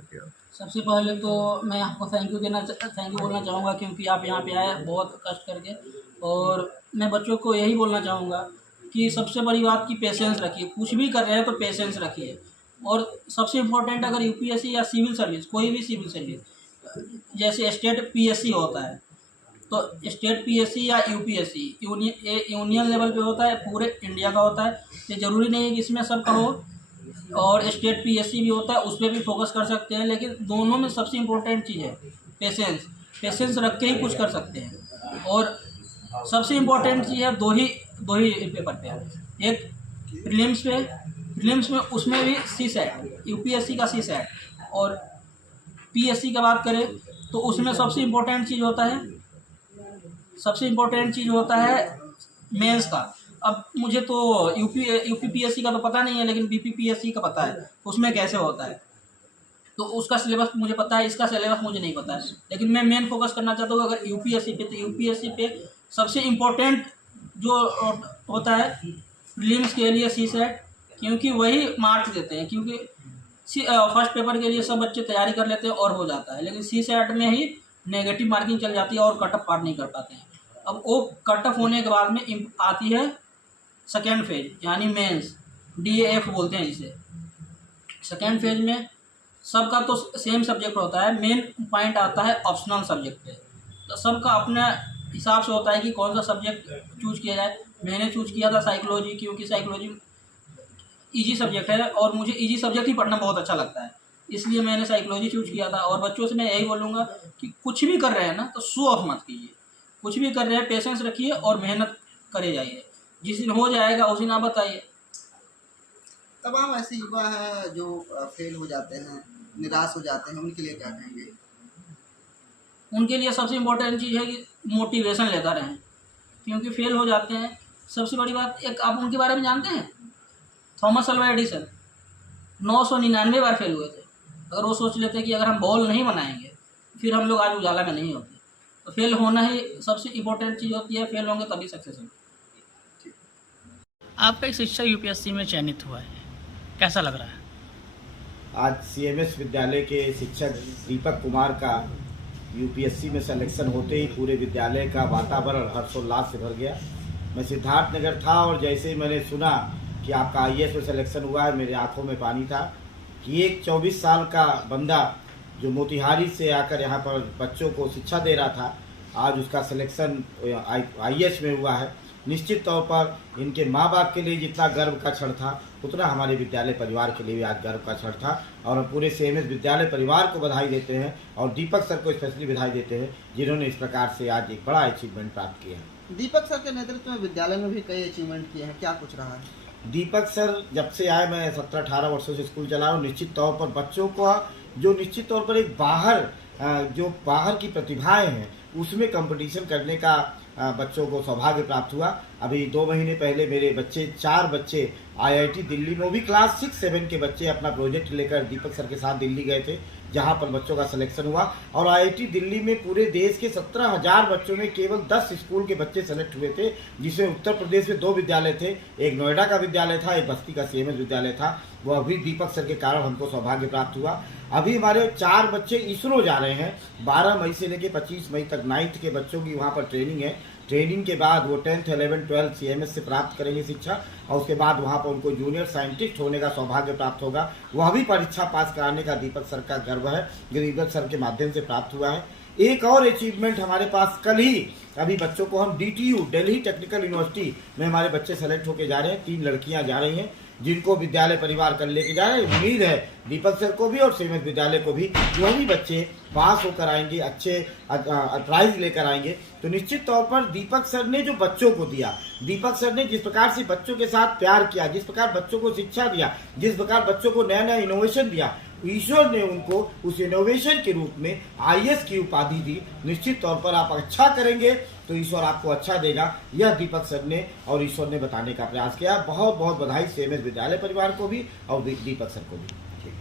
सबसे पहले तो मैं आपको थैंक यू बोलना चाहूँगा, क्योंकि आप यहाँ पे आए बहुत कष्ट करके। और मैं बच्चों को यही बोलना चाहूँगा कि सबसे बड़ी बात कि पेशेंस रखिए, कुछ भी कर रहे हैं तो पेशेंस रखिए। और सबसे इम्पोर्टेंट, अगर यूपीएससी या सिविल सर्विस, कोई भी सिविल सर्विस, जैसे स्टेट पीएससी होता है, तो स्टेट पीएससी या यूपीएससी यूनियन लेवल पे होता है, पूरे इंडिया का होता है। ये ज़रूरी नहीं है कि इसमें सबका हो। और स्टेट पीएससी भी होता है, उस पर भी फोकस कर सकते हैं, लेकिन दोनों में सबसे इम्पोर्टेंट चीज़ है पेशेंस। पेशेंस रख के ही कुछ कर सकते हैं। और सबसे इम्पोर्टेंट चीज़ है दो ही पेपर पे, एक प्रीलिम्स में उसमें भी सी सेट, यूपीएससी का सी सेट। और पीएससी की बात करें तो उसमें सबसे इम्पोर्टेंट चीज़ होता है मेंस का। अब मुझे तो यूपीपीएससी का तो पता नहीं है, लेकिन बीपीपीएससी का पता है उसमें कैसे होता है। तो उसका सिलेबस मुझे पता है, इसका सिलेबस मुझे नहीं पता है। लेकिन मैं मेन फोकस करना चाहता हूँ अगर यूपीएससी पे, तो यूपीएससी पे सबसे इम्पोर्टेंट जो होता है प्रीलिम्स के लिए सी सेट, क्योंकि वही मार्क्स देते हैं। क्योंकि फर्स्ट पेपर के लिए सब बच्चे तैयारी कर लेते हैं और हो जाता है, लेकिन सी सेट में ही नेगेटिव मार्किंग चल जाती है और कट ऑफ पार नहीं कर पाते हैं। अब वो कट ऑफ होने के बाद में आती है सेकेंड फेज, यानी मेंस, DAF बोलते हैं जिसे। सेकेंड फेज में सबका तो सेम सब्जेक्ट होता है, मेन पॉइंट आता है ऑप्शनल सब्जेक्ट पे। तो सबका अपने हिसाब से होता है कि कौन सा सब्जेक्ट चूज किया जाए। मैंने चूज किया था साइकोलॉजी, क्योंकि साइकोलॉजी ईजी सब्जेक्ट है और मुझे ईजी सब्जेक्ट ही पढ़ना बहुत अच्छा लगता है, इसलिए मैंने साइकोलॉजी चूज किया था। और बच्चों से मैं यही बोलूँगा कि कुछ भी कर रहे हैं ना तो शो ऑफ मत कीजिए, कुछ भी कर रहे हैं पेशेंस रखिए और मेहनत करे जाइए। जिस दिन हो जाएगा उस दिन आप बताइए। तमाम ऐसे युवा हैं जो फेल हो जाते हैं, निराश हो जाते हैं, उनके लिए क्या कहेंगे? उनके लिए सबसे इम्पोर्टेंट चीज़ है कि मोटिवेशन लेता रहें, क्योंकि फेल हो जाते हैं। सबसे बड़ी बात, एक आप उनके बारे में जानते हैं, थॉमस अल्वा एडिसन 999 बार फेल हुए थे। अगर वो सोच लेते कि अगर हम बॉल नहीं बनाएंगे फिर हम लोग आज उजाला में नहीं होते। तो फेल होना ही सबसे इम्पोर्टेंट चीज़ होती है, फेल होंगे तभी सक्सेस होंगे। आपका एक शिक्षक यूपीएससी में चयनित हुआ है, कैसा लग रहा है? आज CMS विद्यालय के शिक्षक दीपक कुमार का यूपीएससी में सिलेक्शन होते ही पूरे विद्यालय का वातावरण हर्षोल्लास से भर गया। मैं सिद्धार्थ नगर था और जैसे ही मैंने सुना कि आपका IAS में सिलेक्शन हुआ है, मेरे आंखों में पानी था कि एक 24 साल का बंदा जो मोतिहारी से आकर यहाँ पर बच्चों को शिक्षा दे रहा था, आज उसका सिलेक्शन IAS में हुआ है। निश्चित तौर पर इनके माँ बाप के लिए जितना गर्व का क्षण था, उतना हमारे विद्यालय परिवार के लिए भी आज गर्व का क्षण था। और हम पूरे CMS विद्यालय परिवार को बधाई देते हैं और दीपक सर को स्पेशली बधाई देते हैं, जिन्होंने इस प्रकार से आज एक बड़ा अचीवमेंट प्राप्त किया है। दीपक सर के नेतृत्व में विद्यालय में भी कई अचीवमेंट किए हैं, क्या कुछ रहा है? दीपक सर जब से आए, मैं 17-18 वर्षों से स्कूल चला रहा हूँ। निश्चित तौर पर बच्चों को जो निश्चित तौर पर एक बाहर की प्रतिभाएं हैं उसमें कंपटीशन करने का बच्चों को सौभाग्य प्राप्त हुआ। अभी 2 महीने पहले मेरे 4 बच्चे IIT दिल्ली में, वो भी क्लास 6-7 के बच्चे, अपना प्रोजेक्ट लेकर दीपक सर के साथ दिल्ली गए थे, जहां पर बच्चों का सिलेक्शन हुआ। और IIT दिल्ली में पूरे देश के 17,000 बच्चों में केवल 10 स्कूल के बच्चे सेलेक्ट हुए थे, जिसमें उत्तर प्रदेश में 2 विद्यालय थे, एक नोएडा का विद्यालय था, एक बस्ती का CMS विद्यालय था। वो अभी दीपक सर के कारण हमको सौभाग्य प्राप्त हुआ। अभी हमारे 4 बच्चे इसरो जा रहे हैं, 12 मई से लेकर 25 मई तक 9th के बच्चों की वहाँ पर ट्रेनिंग है। ट्रेनिंग के बाद वो 10th, 11th, 12th CMS से प्राप्त करेंगे शिक्षा, और उसके बाद वहाँ पर उनको जूनियर साइंटिस्ट होने का सौभाग्य प्राप्त होगा। वह भी परीक्षा पास कराने का दीपक सर का गर्व है, जो दीपक सर के माध्यम से प्राप्त हुआ है। एक और अचीवमेंट हमारे पास, कल ही अभी बच्चों को हम DTU दिल्ली टेक्निकल यूनिवर्सिटी में हमारे बच्चे सेलेक्ट होकर जा रहे हैं। 3 लड़कियां जा रही हैं, जिनको विद्यालय परिवार कर लेके जा रहे हैं। उम्मीद है दीपक सर को भी और CMS विद्यालय को भी, जो भी बच्चे पास होकर आएंगे, अच्छे प्राइज लेकर आएंगे। तो निश्चित तौर पर दीपक सर ने जो बच्चों को दिया, दीपक सर ने जिस प्रकार से बच्चों के साथ प्यार किया, जिस प्रकार बच्चों को शिक्षा दिया, जिस प्रकार बच्चों को नया नया इनोवेशन दिया, ईश्वर ने उनको उस इनोवेशन के रूप में IAS की उपाधि दी। निश्चित तौर पर आप अच्छा करेंगे तो ईश्वर आपको अच्छा देगा, यह दीपक सर ने और ईश्वर ने बताने का प्रयास किया। बहुत बहुत बधाई CMS विद्यालय परिवार को भी और दीपक सर को भी।